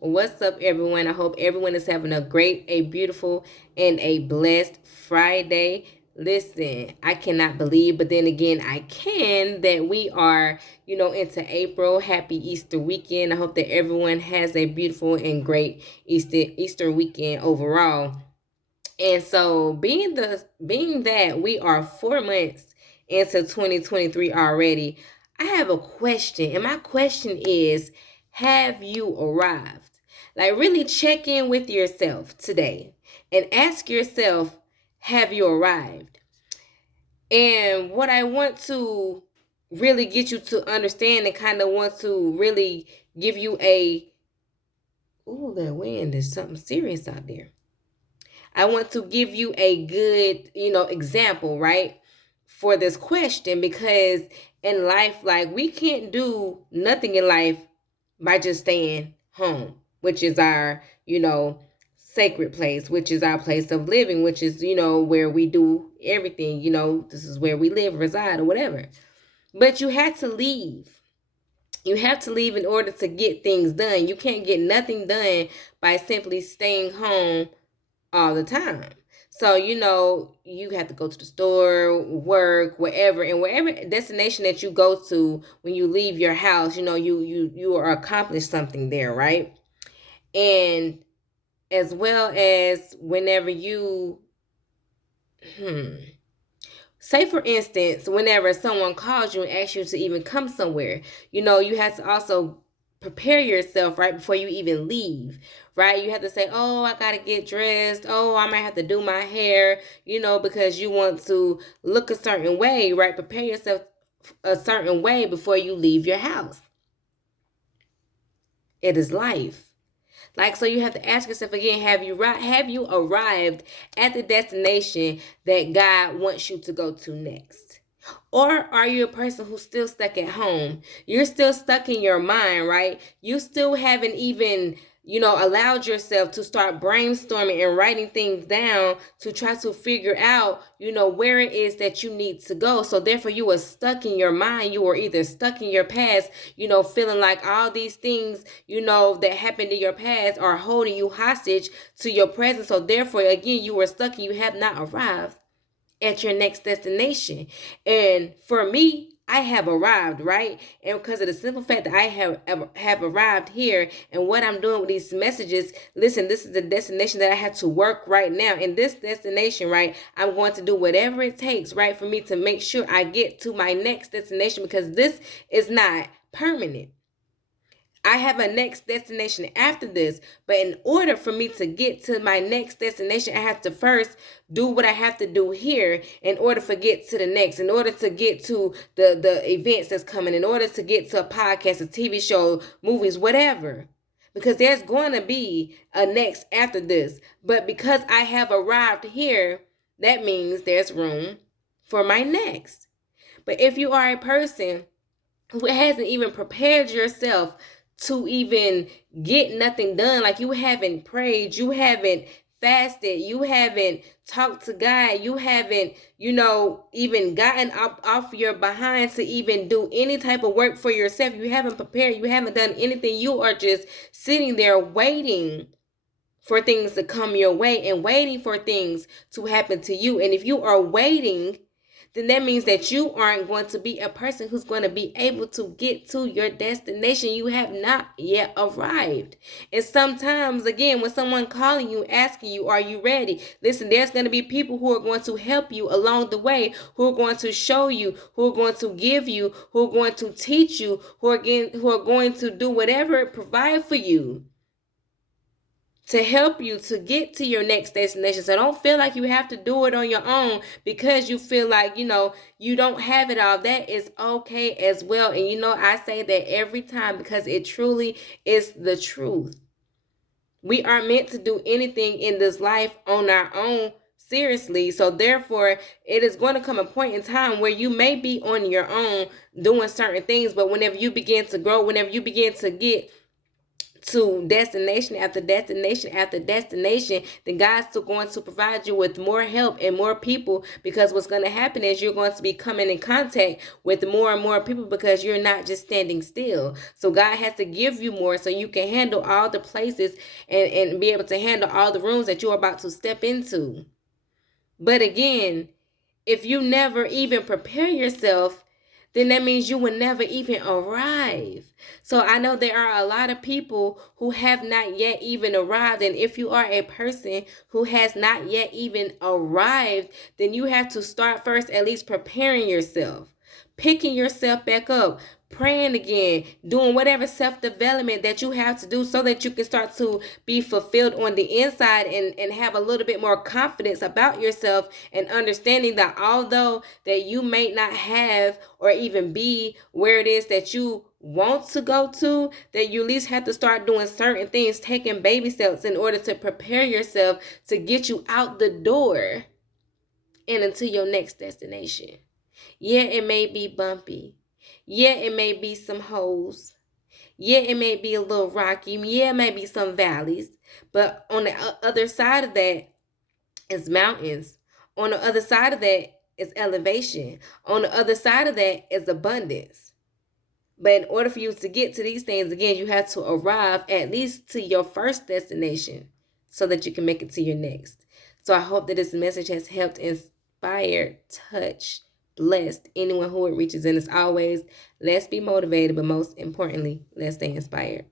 What's up, everyone? I hope everyone is having a great, a beautiful, and a blessed Friday. Listen, I cannot believe, but then again, I can, that we are, into April. Happy Easter weekend. I hope that everyone has a beautiful and great Easter weekend overall. And so, being that we are 4 months into 2023 already, I have a question, and my question is, have you arrived? Like, really check in with yourself today and ask yourself, have you arrived? And what I want to really get you to understand, and kind of want to really give you a, ooh, that wind is something serious out there. I want to give you a good, example, right? For this question, because in life, like, we can't do nothing in life by just staying home, which is our, sacred place, which is our place of living, which is, where we do everything, this is where we live, reside, or whatever. But you had to leave. You have to leave in order to get things done. You can't get nothing done by simply staying home all the time. So, you have to go to the store, work, wherever, and wherever destination that you go to when you leave your house, you are accomplished something there, right? And as well as whenever you say, for instance, whenever someone calls you and asks you to even come somewhere, you have to also prepare yourself right before you even leave, right? You have to say, oh, I gotta get dressed, oh, I might have to do my hair, because you want to look a certain way, right? Prepare yourself a certain way before you leave your house. It is life. Like, so you have to ask yourself again, have you arrived at the destination that God wants you to go to next? Or are you a person who's still stuck at home? You're still stuck in your mind, right? You still haven't even, allowed yourself to start brainstorming and writing things down to try to figure out, where it is that you need to go. So therefore you are stuck in your mind. You are either stuck in your past, feeling like all these things, that happened in your past are holding you hostage to your present. So therefore, again, you are stuck and you have not arrived at your next destination. And for me, I have arrived, right? And because of the simple fact that I have arrived here, and what I'm doing with these messages, listen, this is the destination that I have to work right now. In this destination, right, I'm going to do whatever it takes, right, for me to make sure I get to my next destination, because this is not permanent. I have a next destination after this, but in order for me to get to my next destination, I have to first do what I have to do here in order to get to the next, in order to get to the events that's coming, in order to get to a podcast, a TV show, movies, whatever. Because there's going to be a next after this. But because I have arrived here, that means there's room for my next. But if you are a person who hasn't even prepared yourself to even get nothing done, like you haven't prayed, you haven't fasted, you haven't talked to God, you haven't, even gotten up off your behind to even do any type of work for yourself, you haven't prepared, you haven't done anything, you are just sitting there waiting for things to come your way and waiting for things to happen to you. And if you are waiting, then that means that you aren't going to be a person who's going to be able to get to your destination. You have not yet arrived. And sometimes, again, when someone calling you, asking you, are you ready? Listen, there's going to be people who are going to help you along the way, who are going to show you, who are going to give you, who are going to teach you, who are going to do whatever provide for you to help you to get to your next destination. So don't feel like you have to do it on your own because you feel like, you don't have it all. That is okay as well. And I say that every time because it truly is the truth. We aren't meant to do anything in this life on our own, seriously. So therefore, it is going to come a point in time where you may be on your own doing certain things, but whenever you begin to grow, whenever you begin to get to destination after destination after destination, then God's still going to provide you with more help and more people, because what's going to happen is you're going to be coming in contact with more and more people, because you're not just standing still. So God has to give you more so you can handle all the places and be able to handle all the rooms that you're about to step into. But again, if you never even prepare yourself, then that means you will never even arrive. So I know there are a lot of people who have not yet even arrived. And if you are a person who has not yet even arrived, then you have to start first at least preparing yourself, picking yourself back up, praying again, doing whatever self-development that you have to do so that you can start to be fulfilled on the inside, and have a little bit more confidence about yourself, and understanding that although that you may not have or even be where it is that you want to go to, that you at least have to start doing certain things, taking baby steps in order to prepare yourself to get you out the door and into your next destination. Yeah, it may be bumpy. Yeah, it may be some holes. Yeah, it may be a little rocky. Yeah, it may be some valleys. But on the other side of that is mountains. On the other side of that is elevation. On the other side of that is abundance. But in order for you to get to these things, again, you have to arrive at least to your first destination so that you can make it to your next. So I hope that this message has helped inspire, touch, blessed anyone who it reaches. And as always, let's be motivated, but most importantly, let's stay inspired.